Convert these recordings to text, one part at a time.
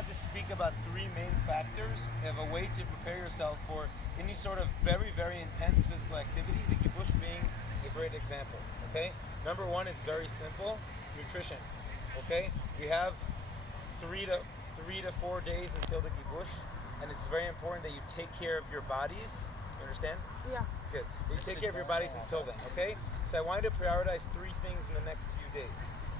want to speak about three main factors of a way to prepare yourself for any sort of very, very intense physical activity, the Gibbush being a great example, okay? Number one is very simple, nutrition, okay? We have 3 to 4 days until the Gibbush, and it's very important that you take care of your bodies. You understand? Yeah. Good. You take care of your bodies until then, okay? So I wanted to prioritize 3 things in the next few days.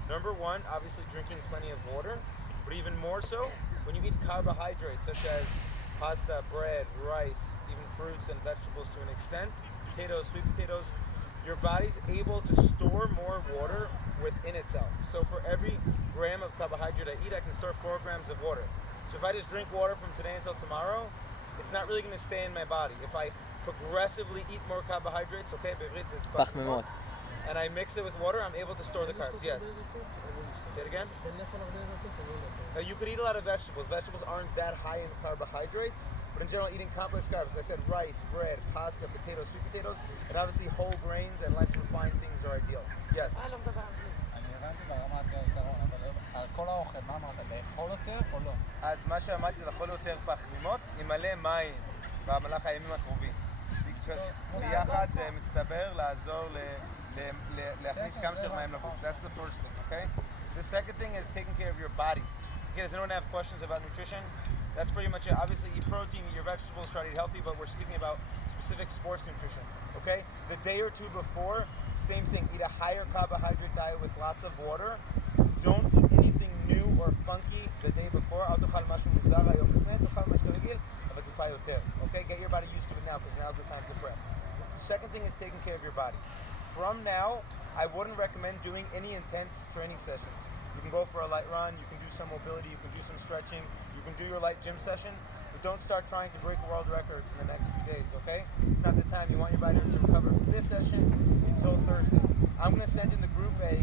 Number one, obviously drinking plenty of water, but even more so, when you eat carbohydrates such as pasta, bread, rice, even fruits and vegetables to an extent, potatoes, sweet potatoes, your body's able to store more water within itself. So for every gram of carbohydrate I eat, I can store 4 grams of water. So if I just drink water from today until tomorrow, it's not really going to stay in my body. If I progressively eat more carbohydrates, okay, פחמימות. and I mix it with water, I'm able to store the carbs. Yes. Say it again. You could eat a lot of vegetables. Vegetables aren't that high in carbohydrates, but in general, eating complex carbs, as I said, rice, bread, pasta, potatoes, sweet potatoes, and obviously whole grains and less refined things are ideal. Yes. אני הבנתי ברמת העיקרון, אבל על כל האוכל, מה אמרת? לאכול יותר או לא? אז מה שאמרתי זה לאכול יותר פחמימות עם מלא מים במהלך הימים הקרובים. ביחד זה מצטבר לעזור להכניס כמה שיותר מים לגוף. That's the first thing, okay? The second thing is taking care of your body. Okay, does anyone have questions about nutrition? That's pretty much it. Obviously, eat protein, eat your vegetables, try to eat healthy, but we're speaking about specific sports nutrition, okay? The day or two before, same thing. Eat a higher carbohydrate diet with lots of water. Don't eat anything new or funky the day before. אל תאכל משהו מוזר היום לפני, תאכל משהו רגיל, אבל תאכל יותר, okay? Get your body used to it now, because now's the time to prep. The second thing is taking care of your body. From now, I wouldn't recommend doing any intense training sessions. You can go for a light run, you can do some mobility, you can do some stretching, you can do your light gym session, but don't start trying to break world records in the next few days, okay? It's not the time. You want your body to recover from this session until Thursday. I'm going to send in the group a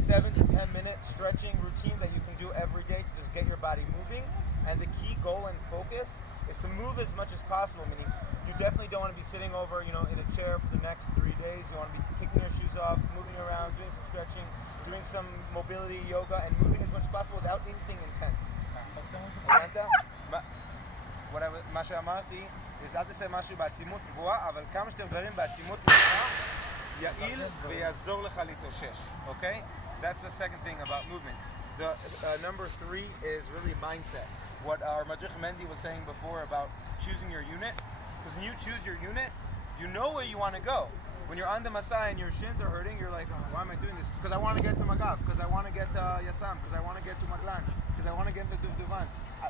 7 to 10 minute stretching routine that you can do every day to just get your body moving, and the key goal and focus is to move as much as possible, meaning you definitely don't want to be sitting over, in a chair for the next 3 days. You want to be kicking your shoes off, moving around, doing some stretching, doing some mobility, yoga, and moving as much as possible without anything intense. מה שאמרתי, אל תעשה משהו בעצימות גבוהה, אבל כמה שאתם גרים בעצימות נמוכה, יעיל ויעזור לך להתאושש, okay? That's the second thing about movement. The number 3 is really mindset. What our Madrich Mendy was saying before about choosing your unit, because when you choose your unit, you know where you want to go. When you're on the Masai and your shins are hurting, you're like, oh, why am I doing this? Because I want to get to Magav, because I want to get to Yassam, because I want to get to Maglan, because I want to get to Duvduvan.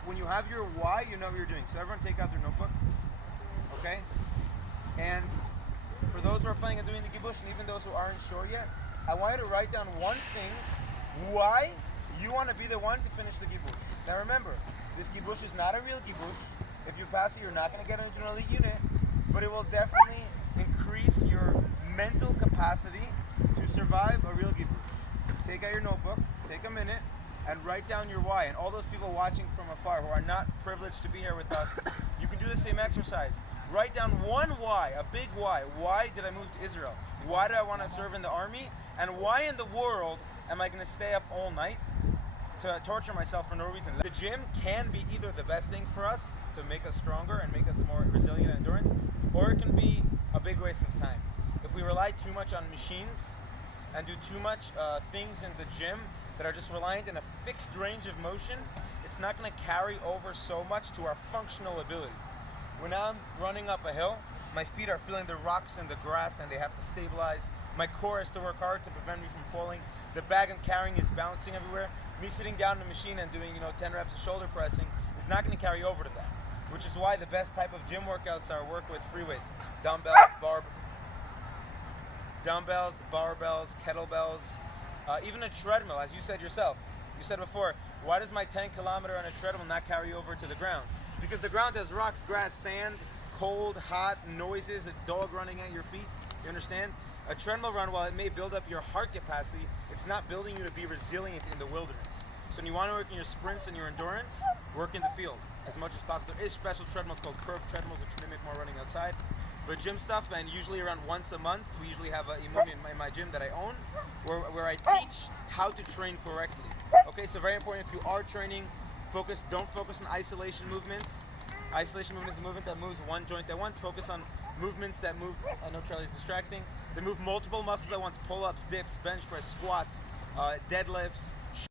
When you have your why, you know what you're doing. So everyone take out their notebook, okay? And for those who are planning on doing the Gibbush, and even those who aren't sure yet, I want you to write down one thing, why you want to be the one to finish the Gibbush. Now remember, this Gibbush is not a real Gibbush. If you pass it, you're not going to get into an elite unit, but it will definitely increase your mental capacity to survive a real Gibbush. Take out your notebook, take a minute, and write down your why. And all those people watching from afar who are not privileged to be here with us, you can do the same exercise. Write down one why, a big why. Why did I move to Israel? Why do I want to serve in the army? And why in the world am I going to stay up all night to torture myself for no reason? The gym can be either the best thing for us to make us stronger and make us more resilient and endurance, or it can be a big waste of time. If we rely too much on machines and do too much things in the gym that are just reliant in a fixed range of motion, it's not going to carry over so much to our functional ability. When I'm running up a hill, my feet are feeling the rocks and the grass and they have to stabilize. My core has to work hard to prevent me from falling. The bag I'm carrying is bouncing everywhere. Me sitting down in the machine and doing 10 reps of shoulder pressing is not going to carry over to that, which is why the best type of gym workouts are work with free weights, dumbbells, barbells, kettlebells, even a treadmill, as you said yourself. You said before, why does my 10-kilometer on a treadmill not carry over to the ground? Because the ground has rocks, grass, sand, cold, hot, noises, a dog running at your feet. You understand? A treadmill run, while it may build up your heart capacity, it's not building you to be resilient in the wilderness. So when you want to work in your sprints and your endurance, work in the field as much as possible. There is special treadmills called curved treadmills which mimic more running outside. But gym stuff, and usually around once a month, we usually have a imun in my gym that I own, where I teach how to train correctly. Okay, so very important if you are training Don't focus on isolation movements. Isolation movement is a movement that moves one joint at once. Focus on movements that move, I know Charlie's distracting, they move multiple muscles at once, pull-ups, dips, bench press, squats, deadlifts,